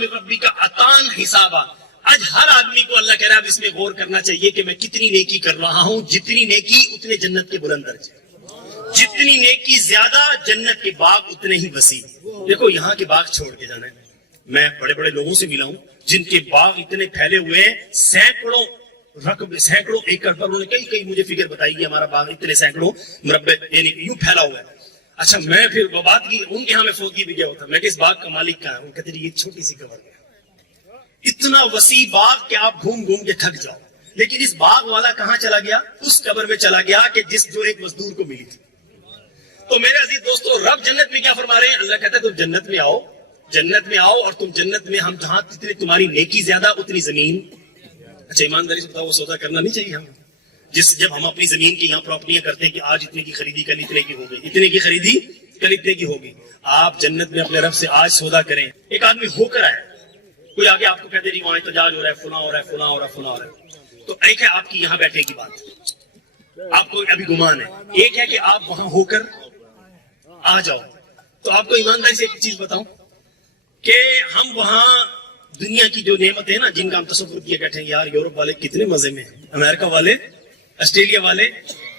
من ربک عطاء حسابا. آج ہر آدمی کو اللہ کہہ رہا ہے اب اس میں غور کرنا چاہیے کہ میں کتنی نیکی کر رہا ہوں. جتنی نیکی اتنے جنت کے بلند درجے, جتنی نیکی زیادہ جنت کے باغ اتنے ہی وسیع. دیکھو یہاں کے باغ چھوڑ کے جانا ہے. میں بڑے بڑے لوگوں سے ملا ہوں جن کے باغ اتنے پھیلے ہوئے ہیں, سینکڑوں رقبے, سینکڑوں ایکڑ پر. انہوں نے کئی مجھے فگر بتائی کہ ہمارا باغ اتنے سینکڑوں مربع یعنی یوں پھیلا ہوا ہے. اچھا میں پھر بات کی ان کے یہاں میں فوت کی بھی گیا ہوتا, میں کہ اس باغ کا مالک کہاں ہے؟ وہ کہتے ہیں یہ چھوٹی سی کور ہے. اتنا وسیع باغ کہ آپ گھوم گھوم کے تھک جاؤ. لیکن اس باغ والا کہاں چلا گیا؟ اس قبر میں چلا گیا کہ جس جو ایک مزدور کو ملی تھی. تو میرے عزیز دوستو, رب جنت میں کیا فرما رہے ہیں؟ اللہ کہتا ہے تم جنت میں آؤ, جنت میں آؤ, اور تم جنت میں ہم جہاں جتنی تمہاری نیکی زیادہ اتنی زمین. اچھا ایمانداری سے بتاؤ وہ سودا کرنا نہیں چاہیے ہم جب ہم اپنی زمین کی یہاں پراپرٹیاں کرتے ہیں کہ آج اتنے کی خریدی کل اتنے کی ہو گئی, اتنے کی خریدی کل اتنے کی ہوگی. آپ جنت میں اپنے رب سے آج سودا کریں. ایک آدمی ہو کر آئے, کوئی آگے آپ کو کہتے نہیں وہاں احتجاج ہو رہا ہے, فلاں ہو رہا ہے, فلاں ہو رہا ہے, فلاں ہو رہا ہے. تو ایک ہے آپ کی یہاں بیٹھنے کی بات, آپ کو ابھی گمان ہے. ایک ہے کہ آپ وہاں ہو کر آ جاؤ. تو آپ کو ایمانداری سے ایک چیز بتاؤں کہ ہم وہاں دنیا کی جو نعمتیں ہیں نا جن کا ہم تصور کیے بیٹھے ہیں, یار یورپ والے کتنے مزے میں ہیں, امریکہ والے, آسٹریلیا والے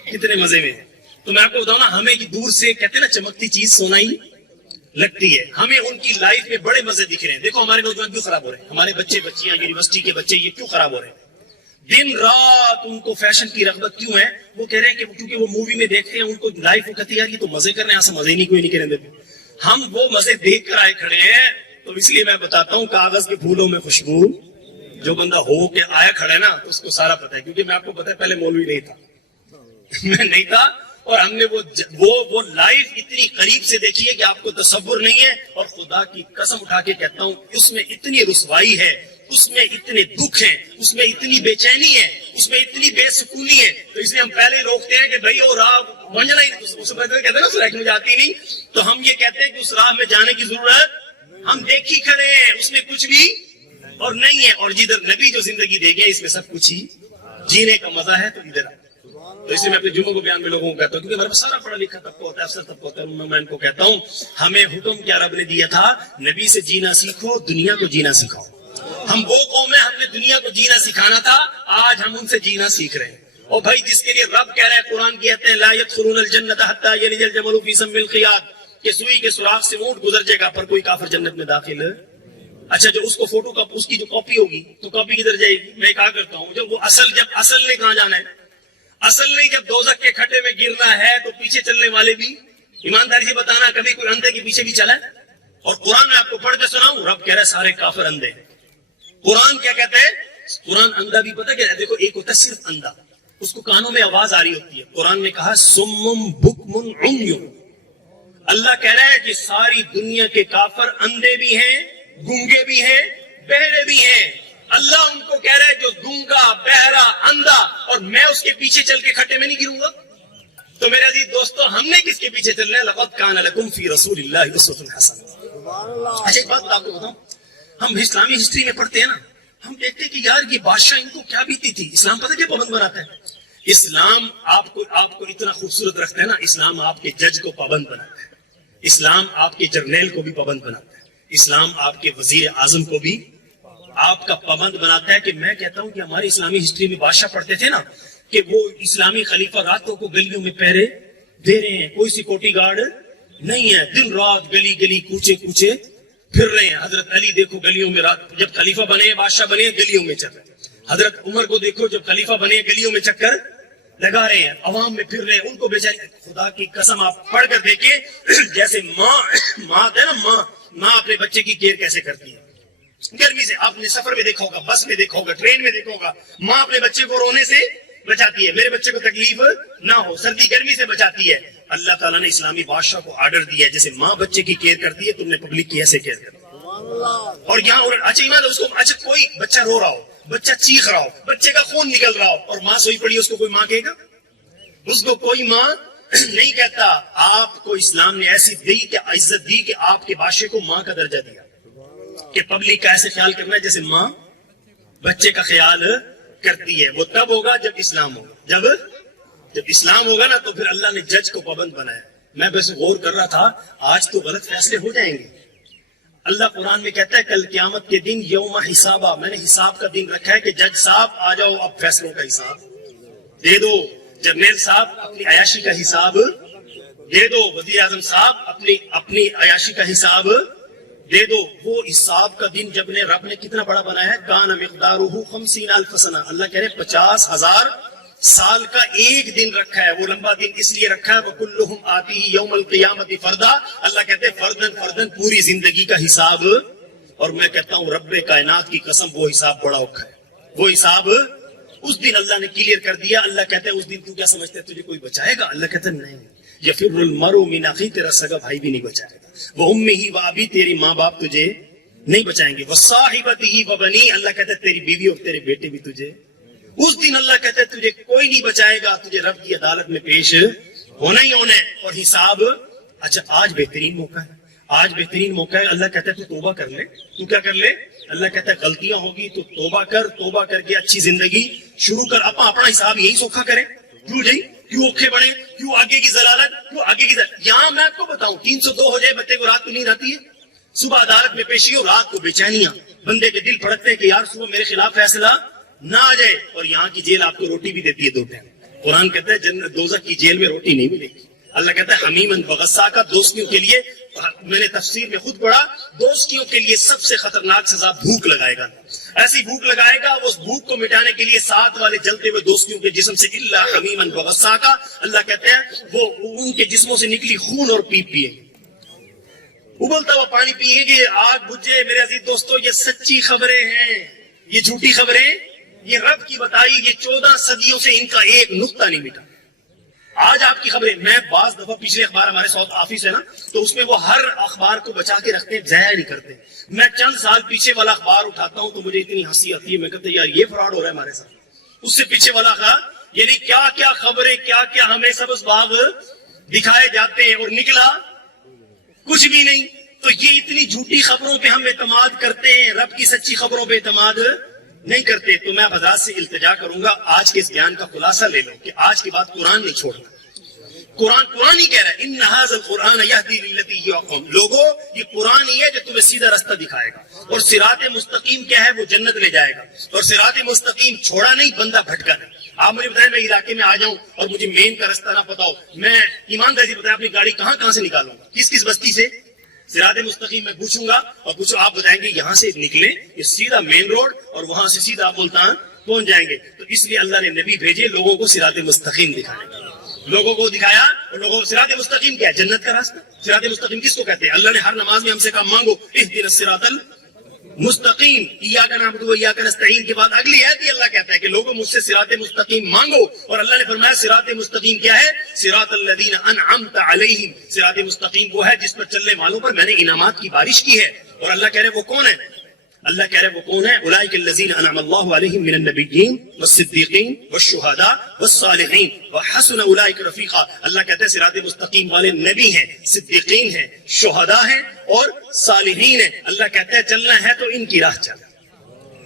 کتنے مزے میں ہیں. تو میں آپ کو بتاؤں نا, ہمیں دور سے کہتے ہیں نا چمکتی چیز سونا ہی لگتی ہے, ہمیں ان کی لائف میں بڑے مزے دکھ رہے ہیں. دیکھو ہمارے نوجوان کیوں خراب ہو رہے ہیں, ہمارے بچے بچیاں یونیورسٹی کے بچے یہ کیوں خراب ہو رہے ہیں؟ دن رات ان کو فیشن کی رغبت کیوں ہے؟ وہ کہہ رہے ہیں کہ کیونکہ وہ مووی میں دیکھتے ہیں, ان کو لائف وہ کہتی ہے یار یہ تو مزے کر رہے ہیں, ایسا مزے نہیں کوئی نہیں کریں دیتے. ہم وہ مزے دیکھ کر آئے کھڑے ہیں. تو اس لیے میں بتاتا ہوں کاغذ کے پھولوں میں خوشبو, جو بندہ ہو کے آیا کھڑا ہے نا تو اس کو سارا پتا ہے. کیونکہ میں آپ کو پتا ہے پہلے مولوی نہیں تھا, میں نہیں تھا, اور ہم نے وہ لائف اتنی قریب سے دیکھی ہے کہ آپ کو تصور نہیں ہے. اور خدا کی قسم اٹھا کے کہتا ہوں اس میں اتنی رسوائی ہے, اس میں اتنے دکھ ہیں, اس میں اتنی بے چینی ہے, اس میں اتنی بے سکونی ہے. تو اس لیے ہم پہلے ہی روکتے ہیں کہ بھائی وہ راہ بننا ہی کہتے ہیں نا اس راہ میں جاتی نہیں. تو ہم یہ کہتے ہیں کہ اس راہ میں جانے کی ضرورت, ہم دیکھ ہی کھڑے ہیں, اس میں کچھ بھی اور نہیں ہے. اور جدھر نبی جو زندگی دے گیا اس میں سب کچھ ہی جینے کا مزہ ہے. تو ادھر تو اس لیے میں اپنے جمعوں کو بیان میں لوگوں کو کہتا ہوں, کیونکہ ہمارے سارا پڑھا لکھا طبقہ ہوتا ہے, افسر طبقہ ہوتا ہے. میں ان کو کہتا ہوں ہمیں حکم کیا رب نے دیا تھا, نبی سے جینا سیکھو, دنیا کو جینا سکھاؤ. ہم وہ قوم ہیں, ہم نے دنیا کو جینا سکھانا تھا, آج ہم ان سے جینا سیکھ رہے ہیں. اور بھائی جس کے لیے رب کہہ رہا ہے, قرآن کہتے ہیں لا يدخلون الجنة حتى يلج الجمل في سم الخياط, کہ سوئی کے سوراخ سے اونٹ گزر جائے گا پر کوئی کافر جنت میں داخل. اچھا جو اس کو فوٹو کا اس کی جو کاپی ہوگی تو کاپی کدھر جائے گی؟ میں کہا کرتا ہوں جب اصل نے کہاں جانا ہے, اصل نہیں جب دوزخ کے کھڈے میں گرنا ہے تو پیچھے چلنے والے بھی ایمانداری سے بتانا کبھی کوئی اندھے کے پیچھے بھی چلا ہے؟ اور قرآن میں آپ کو پڑھ کے سناؤں, رب کہہ رہا ہے سارے کافر اندھے. قرآن کیا کہتا ہے؟ قرآن اندھا بھی پتہ کیا ہے؟ دیکھو ایک ہوتا ہے صرف اندھا, اس کو کانوں میں آواز آ رہی ہوتی ہے. قرآن نے کہا سمم بکم عمی. اللہ کہہ رہا ہے کہ ساری دنیا کے کافر اندھے بھی ہیں, گونگے بھی ہیں, بہرے بھی ہیں. اللہ ان کو کہہ رہا ہے جو گونگا, بہرا, اندھا, اور میں اس کے پیچھے چل کے کھٹے میں نہیں گروں گا. تو میرے عزیز دوستو ہم نے کس کے پیچھے چلنا ہے؟ لقد کان لکم فی رسول اللہ اسوۃ حسنہ. اچھا ایک بات آپ کو بتاؤں, ہم اسلامی ہسٹری میں پڑھتے ہیں نا, ہم دیکھتے ہیں کہ یار یہ بادشاہ ان کو کیا بیتی تھی. اسلام پتہ کیا پابند بناتا ہے؟ اسلام آپ کو اتنا خوبصورت رکھتا ہے نا, اسلام آپ کے جج کو پابند بناتا ہے, اسلام آپ کے جرنیل کو بھی پابند بناتا ہے, اسلام آپ کے وزیر اعظم کو بھی آپ کا پابند بناتا ہے. کہ میں کہتا ہوں کہ ہماری اسلامی ہسٹری میں بادشاہ پڑھتے تھے نا کہ وہ اسلامی خلیفہ راتوں کو گلیوں میں پہرے دے رہے ہیں, کوئی سیکورٹی گارڈ نہیں ہے, دن رات گلی گلی کوچے کوچے پھر رہے ہیں. حضرت علی دیکھو گلیوں میں رات جب خلیفہ بنے, بادشاہ بنے, گلیوں میں چل رہے ہیں. حضرت عمر کو دیکھو جب خلیفہ بنے, گلیوں میں چکر لگا رہے ہیں, عوام میں پھر رہے ہیں. ان کو بیچارے خدا کی قسم آپ پڑھ کر دیکھیں جیسے ماں ہے نا, ماں اپنے بچے کی کیئر کیسے کرتی ہے. گرمی سے آپ نے سفر میں دیکھا ہوگا, بس میں دیکھا ہوگا, ٹرین میں دیکھا ہوگا, ماں اپنے بچے کو رونے سے بچاتی ہے, میرے بچے کو تکلیف نہ ہو, سردی گرمی سے بچاتی ہے. اللہ تعالیٰ نے اسلامی بادشاہ کو آرڈر دیا ہے جیسے ماں بچے کی کیئر کرتی ہے, تم نے پبلک کی ایسے کیئر کرتی. اور یہاں اچھا کوئی بچہ رو رہا ہو, بچہ چیخ رہا ہو, بچے کا خون نکل رہا ہو, اور ماں سوئی پڑی, اس کو کوئی ماں کہے گا؟ اس کو کوئی ماں نہیں کہتا. آپ کو اسلام نے ایسی دی کہ عزت دی کہ آپ کے بادشاہ کو ماں کا درجہ دیا, کہ پبلک کا ایسے خیال کرنا ہے جیسے ماں بچے کا خیال کرتی ہے. وہ تب ہوگا جب اسلام ہوگا, جب اسلام ہوگا نا تو پھر اللہ نے جج کو پابند بنایا. میں بس غور کر رہا تھا, آج تو غلط فیصلے ہو جائیں گے, اللہ قرآن میں کہتا ہے کل قیامت کے دن یوم حسابہ، میں نے حساب کا دن رکھا ہے کہ جج صاحب آ جاؤ، اب فیصلوں کا حساب دے دو، جرنیل صاحب اپنی عیاشی کا حساب دے دو، وزیر اعظم صاحب اپنی عیاشی کا حساب دے دو۔ وہ حساب کا دن جب رب نے کتنا بڑا بنایا ہے، کان مقدارہ 50,000 سنہ، اللہ کہہ رہے 50,000 سال کا ایک دن رکھا ہے۔ وہ لمبا دن اس لیے رکھا ہے وَكُلُّهُمْ آتِيهِ يَوْمَ الْقِيَامَةِ فَرْدًا، اللہ کہتے ہیں فردن فردن پوری زندگی کا حساب۔ اور میں کہتا ہوں رب کائنات کی قسم وہ حساب بڑا اوکھا ہے، وہ حساب اس دن اللہ نے کلیئر کر دیا۔ اللہ کہتے ہیں اس دن تو کیا سمجھتے ہے تجھے کوئی بچائے گا؟ اللہ کہتے ہیں نہیں، یفر المرء من اخی، تیرا سگا بھائی بھی نہیں بچائے گا، وامہ وابی، تیری ماں باپ تجھے نہیں بچائیں گے، وصاحبتہ وبنی، اللہ کہتے ہیں تیری بیوی اور تیرے بیٹے بھی تجھے، اس دن اللہ کہتے ہیں تجھے کوئی نہیں بچائے گا، تجھے رب کی عدالت میں پیش ہونا ہی ہونا ہے اور حساب۔ اچھا آج بہترین موقع ہے، آج بہترین موقع ہے، اللہ کہتا ہے تو توبہ کر لے، تو کیا کر لے؟ اللہ کہتا ہے غلطیاں ہوگی تو توبہ کر، توبہ کر کے اچھی زندگی شروع کر، اپنا حساب یہی سوکھا کرے، کیوں جی، کیوں اوکھے بڑھے، کیوں آگے کی ضلالت، کیوں آگے کی ضلالت۔ یہاں میں آپ کو بتاؤں 302 ہو جائے بندے کو رات کو نیند آتی ہے، صبح عدالت میں پیشی ہو، رات کو بے چینیاں، بندے کے دل پھڑکتے ہیں کہ یار صبح میرے خلاف فیصلہ نہ آ جائے، اور یہاں کی جیل آپ کو روٹی بھی دیتی ہے 2 ٹائم۔ قرآن کہتا ہے جنت دوزخ کی جیل میں روٹی نہیں ملے گی، اللہ کہتا ہے حمیمن وغسا کا، دوستیوں کے لیے، میں نے تفسیر میں خود پڑھا، دوستیوں کے لیے سب سے خطرناک سزا بھوک لگائے گا، ایسی بھوک لگائے گا، اس بھوک کو مٹانے کے لیے ساتھ والے جلتے ہوئے دوستیوں کے جسم سے الا حمیمن وغسا کا، اللہ کہتے ہیں وہ ان کے جسموں سے نکلی خون اور پیپ پیے، ابلتا ہوا پانی پیئیں گے، آگ بجھے۔ میرے عزیز دوستو یہ سچی خبریں ہیں، یہ جھوٹی خبریں، یہ رب کی بتائی، یہ 14 صدیوں سے ان کا ایک نقطہ نہیں مٹا۔ آج آپ کی خبریں، میں بعض دفعہ پچھلے اخبار ہمارے ساؤتھ آفس ہے نا، تو اس میں وہ ہر اخبار کو بچا کے رکھتے ہیں، ضائع نہیں کرتے۔ میں چند سال پیچھے والا اخبار اٹھاتا ہوں تو مجھے اتنی ہنسی آتی ہے، میں کہتا ہوں یار یہ فراڈ ہو رہا ہے ہمارے ساتھ، اس سے پیچھے والا اخبار، یعنی کیا کیا خبریں، کیا کیا ہمیں سبز باغ دکھائے جاتے ہیں اور نکلا کچھ بھی نہیں۔ تو یہ اتنی جھوٹی خبروں پہ ہم اعتماد کرتے ہیں، رب کی سچی خبروں پہ اعتماد نہیں کرتے۔ تو میں حضرات سے التجا کروں گا آج کے اس بیان کا خلاصہ لے لو کہ آج کے بعد قرآن نہیں چھوڑنا، قرآن ہی کہہ رہا ہے ان ھذا القرآن یہدی للتی ہی اقوم، لوگوں یہ قرآن ہی ہے جو تمہیں سیدھا راستہ دکھائے گا، اور صراط مستقیم کیا ہے؟ وہ جنت لے جائے گا، اور صراط مستقیم چھوڑا نہیں، بندہ بھٹکا نہیں۔ آپ مجھے بتائیں میں علاقے میں آ جاؤں اور مجھے مین کا راستہ نہ پتا ہو، میں ایمانداری سے بتائیں اپنی گاڑی کہاں سے نکالوں گا، کس بستی سے؟ صراط مستقیم میں پوچھوں گا اور پوچھو آپ بتائیں گے یہاں سے نکلے یہ سیدھا مین روڈ اور وہاں سے سیدھا ملتان پہنچ جائیں گے۔ تو اس لیے اللہ نے نبی بھیجے لوگوں کو صراط مستقیم دکھانے، لوگوں کو دکھایا، اور لوگوں کو صراط مستقیم کیا ہے؟ جنت کا راستہ۔ صراط مستقیم کس کو کہتے ہیں؟ اللہ نے ہر نماز میں ہم سے کہا مانگو اہدنا الصراط المستقیم، ایاک نعبد و ایاک نستعین کے بعد اگلی آیت ہی اللہ کہتا ہے کہ لوگوں مجھ سے صراط مستقیم مانگو، اور اللہ نے فرمایا صراط مستقیم کیا ہے؟ صراط الذین انعمت علیہم، صراط مستقیم وہ ہے جس پر چلنے والوں پر میں نے انعامات کی بارش کی ہے۔ اور اللہ کہہ رہے وہ کون ہے؟ اللہ کہہ رہے وہ کون ہے؟ اولئک الذین انعم اللہ علیہم من النبیین والصدیقین والشہداء والصالحین وحسن اولئک رفیقا، اللہ کہتے ہیں صراط مستقیم والے نبی ہیں، صدیقین ہیں، شہداء ہیں اور صالحین ہیں۔ اللہ کہتے ہیں چلنا ہے تو ان کی راہ چل،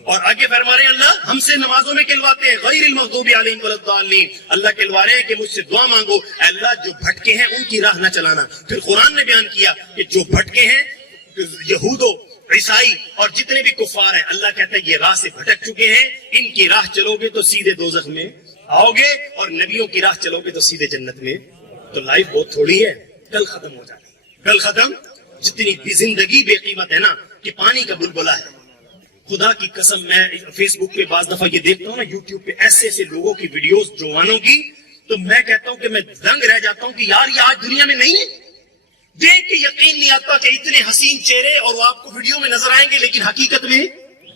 اور آگے فرما رہے ہیں اللہ ہم سے نمازوں میں کہلواتے ہیں غیر المغضوب علیہم ولا الضالین، اللہ کہلوا رہے ہیں کہ مجھ سے دعا مانگو اے اللہ جو بھٹکے ہیں ان کی راہ نہ چلانا۔ پھر قرآن نے بیان کیا کہ جو بھٹکے ہیں یہود و عیسائی اور جتنے بھی کفار ہیں، اللہ کہتا ہے یہ راہ سے بھٹک چکے ہیں، ان کی راہ چلو گے تو سیدھے دوزخ میں آؤ گے، اور نبیوں کی راہ چلو گے تو سیدھے جنت میں۔ تو لائف بہت تھوڑی ہے، کل ختم ہو جاتی ہے، کل ختم۔ جتنی بھی زندگی بے قیمت ہے نا کہ پانی کا بلبلہ ہے۔ خدا کی قسم میں فیس بک پہ بعض دفعہ یہ دیکھتا ہوں نا، یوٹیوب پہ ایسے لوگوں کی ویڈیوز جوانوں کی، تو میں کہتا ہوں کہ میں دنگ رہ جاتا ہوں کہ یار یہ آج دنیا میں نہیں ہے۔ دیکھ کے یقین نہیں آتا کہ اتنے حسین چہرے اور وہ آپ کو ویڈیو میں نظر آئیں گے لیکن حقیقت میں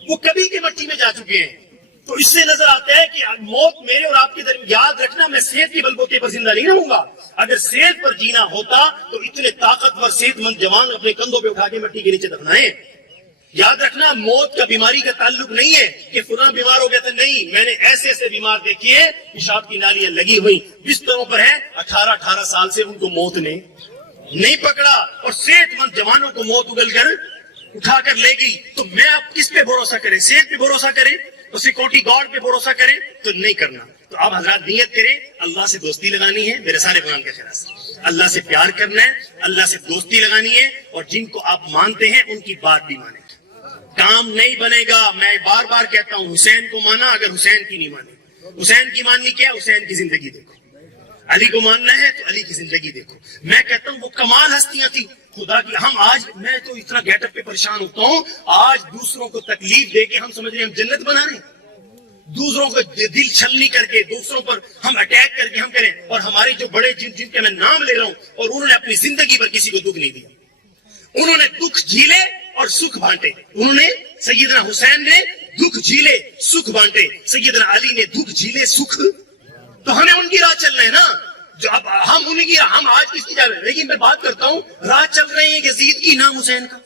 وہ کبھی کے مٹی میں جا چکے ہیں۔ تو اس سے نظر آتا ہے کہ موت میرے اور آپ کے درمیان، یاد رکھنا میں صحت کے بلبوتے پر زندہ نہیں رہوں گا، اگر صحت پر جینا ہوتا تو اتنے طاقتور صحت مند جوان اپنے کندھوں پہ اٹھا کے مٹی کے نیچے دفنائیں۔ یاد رکھنا موت کا بیماری کا تعلق نہیں ہے کہ فلاں بیمار ہو گیا تھا، نہیں، میں نے ایسے بیمار دیکھے ہیں پیشاب کی نالیاں لگی ہوئی بستروں پر ہیں، 18 سال سے ان کو موت نے نہیں پکڑا، اور صحت مند جوانوں کو موت اگل کر اٹھا کر لے گئی۔ تو میں آپ کس پہ بھروسہ کریں؟ صحت پہ بھروسہ کریں، سیکورٹی گارڈ پہ بھروسہ کریں؟ تو نہیں کرنا۔ تو آپ حضرات نیت کریں اللہ سے دوستی لگانی ہے میرے سارے قرآن کے خلاف سے، اللہ سے پیار کرنا ہے, اللہ سے دوستی لگانی ہے, اور جن کو آپ مانتے ہیں ان کی بات بھی مانیں. کام نہیں بنے گا. میں بار بار کہتا ہوں, حسین کو مانا اگر حسین کی نہیں مانی. حسین کی ماننی کیا؟ حسین کی زندگی دیکھو. علی کو ماننا ہے تو علی کی زندگی دیکھو. میں کہتا ہوں وہ کمال ہستیاں تھی خدا کی. ہم آج, میں تو اتنا گیٹ اپ پہ پریشان ہوتا ہوں, آج دوسروں کو تکلیف دے کے ہم سمجھ رہے ہیں ہم جنت بنا رہے ہیں. دوسروں کو دل چھلنی کر کے, دوسروں پر ہم اٹیک کر کے ہم کریں. اور ہمارے جو بڑے جن کے میں نام لے رہا ہوں, اور انہوں نے اپنی زندگی پر کسی کو دکھ نہیں دیا. انہوں نے دکھ جھیلے اور سکھ بانٹے. انہوں نے, سیدنا حسین نے دکھ جھیلے سکھ بانٹے, سیدنا علی نے دکھ جھیلے سکھ. تو ہمیں ان کی راہ چلنا ہے نا. جو اب ہم ان کی, ہم آج کس کی جا رہے ہیں. لیکن میں بات کرتا ہوں, راہ چل رہے ہیں یزید کی, نام حسین کا.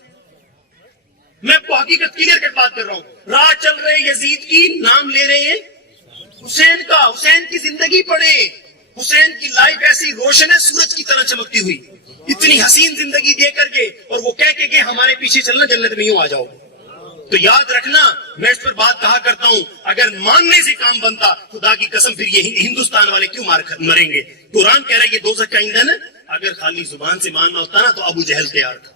میں حقیقت کلیئر کٹ بات کر رہا ہوں. راہ چل رہے ہیں یزید کی, نام لے رہے ہیں حسین کا. حسین کی زندگی پڑھے. حسین کی لائف ایسی روشن ہے سورج کی طرح چمکتی ہوئی, اتنی حسین زندگی دے کر کے, اور وہ کہہ کے کہ ہمارے پیچھے چلنا جنت میں یوں آ جاؤ. تو یاد رکھنا, میں اس پر بات کہا کرتا ہوں, اگر ماننے سے کام بنتا, خدا کی قسم پھر یہ ہندوستان والے کیوں مریں گے. قرآن کہہ رہا ہے یہ دوزخ کا ایندھن ہے. اگر خالی زبان سے ماننا ہوتا نا تو ابو جہل تیار تھا.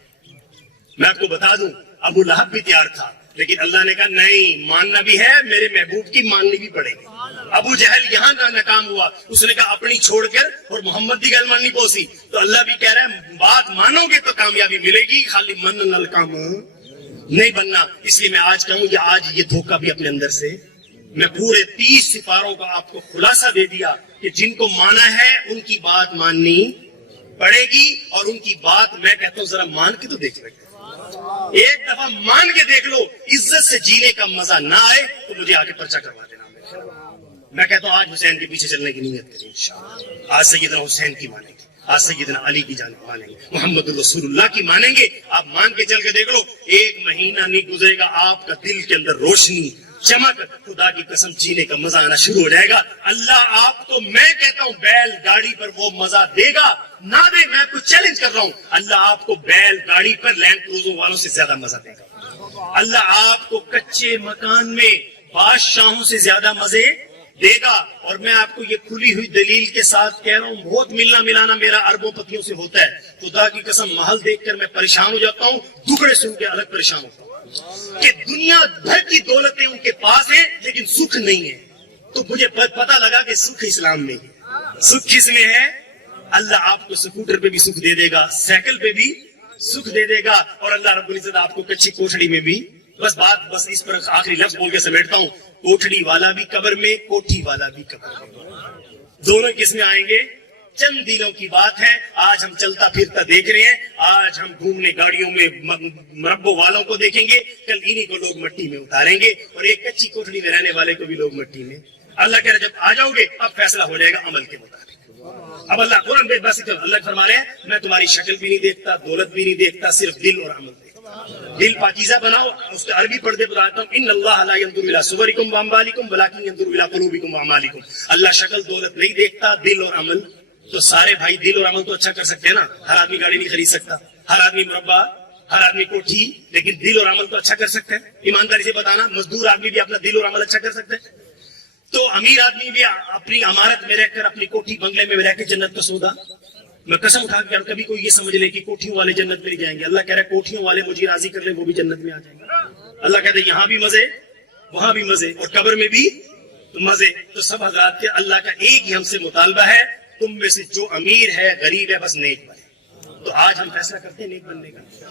میں آپ کو بتا دوں, ابو لہب بھی تیار تھا, لیکن اللہ نے کہا نہیں, ماننا بھی ہے, میرے محبوب کی ماننی بھی پڑے گی. ابو جہل یہاں ناکام ہوا, اس نے کہا اپنی چھوڑ کر اور محمد کی گل ماننی پوسی. تو اللہ بھی کہہ رہا ہے بات مانو گے تو کامیابی ملے گی, خالی من نل کام نہیں بننا. اس لیے میں آج کہوں, آج یہ دھوکہ بھی اپنے اندر سے, میں پورے 30 سپاروں کا آپ کو خلاصہ دے دیا کہ جن کو مانا ہے ان کی بات ماننی پڑے گی. اور ان کی بات میں کہتا ہوں ذرا مان کے تو دیکھ لیں, ایک دفعہ مان کے دیکھ لو. عزت سے جینے کا مزہ نہ آئے تو مجھے آگے پرچہ کروا دینا. میں کہتا ہوں آج حسین کے پیچھے چلنے کی نیت کریں انشاءاللہ. آج سیدنا حسین کی مانیں گے, آج سیدنا علی کی جانب مانیں گے, محمد رسول اللہ کی مانیں گے. آپ مان کے چل کے دیکھ لو, 1 مہینہ نہیں گزرے گا آپ کا دل کے اندر روشنی چمک, خدا کی قسم جینے کا مزہ آنا شروع ہو جائے گا. اللہ آپ کو, میں کہتا ہوں بیل گاڑی پر وہ مزہ دے گا نہ دے, میں آپ کو چیلنج کر رہا ہوں, اللہ آپ کو بیل گاڑی پر لینڈ کروزر والوں سے زیادہ مزہ دے گا. اللہ آپ کو کچے مکان میں بادشاہوں سے زیادہ مزے دے گا. اور میں آپ کو یہ کھلی ہوئی دلیل کے ساتھ کہہ رہا ہوں, بہت ملنا ملانا میرا اربوں پتیوں سے ہوتا ہے. خدا کی قسم محل دیکھ کر میں پریشان ہو جاتا ہوں, دکڑے سن کے الگ پریشان ہوتا ہوں کہ دنیا بھر کی دولتیں ان کے پاس ہیں لیکن سکھ نہیں ہے. تو مجھے پتا لگا کہ سکھ اسلام میں ہے. سکھ کس میں ہے؟ اللہ آپ کو سکوٹر پہ بھی سکھ دے دے گا, سائیکل پہ بھی سکھ دے دے گا, اور اللہ رب العزت آپ کو کچی کوٹھڑی میں بھی. بس اس پر آخری لفظ بول کے سمیٹتا ہوں, کوٹھڑی والا بھی قبر میں, کوٹھی والا بھی قبر میں, دونوں کس میں آئیں گے؟ چند دنوں کی بات ہے. آج ہم چلتا پھرتا دیکھ رہے ہیں, آج ہم گھومنے گاڑیوں میں مربوں والوں کو دیکھیں گے, کل انہی کو لوگ مٹی میں اتاریں گے, اور ایک کچی کوٹھڑی میں رہنے والے کو بھی لوگ مٹی میں. اللہ کہہ رہے جب آ جاؤ گے اب فیصلہ ہو جائے گا عمل کے مطابق. اب اللہ قرآن بے بس اللہ فرما رہے ہیں میں تمہاری شکل بھی نہیں دیکھتا, دولت بھی نہیں دیکھتا, صرف دل اور عمل دیکھتا. دل پاکیزہ بناؤ. اس کے عربی پڑھ دے بتاتا ہوں, ان اللہ لا ينظر الى صورکم واموالکم ولکن ينظر الى قلوبکم واعمالکم. اللہ شکل دولت نہیں دیکھتا, دل اور عمل. تو سارے بھائی دل اور عمل تو اچھا کر سکتے ہیں نا. ہر آدمی گاڑی نہیں خرید سکتا, ہر آدمی مربع, ہر آدمی کوٹھی, لیکن دل اور عمل تو اچھا کر سکتے ہیں. ایمانداری سے بتانا, مزدور آدمی بھی اپنا دل اور عمل اچھا کر سکتے ہیں. تو امیر آدمی بھی اپنی عمارت میں رہ کر, اپنی کوٹھی بنگلے میں رہ کے جنت کا سودا. میں قسم اٹھا کے کبھی کوئی یہ سمجھ لے کہ کوٹھیوں والے جنت میں نہیں جائیں گے. اللہ کہہ رہا ہے کوٹھیوں والے مجھے راضی کر لیں, وہ بھی جنت میں آ جائیں گے. اللہ کہتے ہیں یہاں بھی مزے, وہاں بھی مزے, اور قبر میں بھی مزے. تو سب حضرات کے اللہ کا ایک ہی ہم سے مطالبہ ہے, تم میں سے جو امیر ہے غریب ہے بس نیک بنے. تو آج ہم فیصلہ کرتے ہیں نیک بننے کا.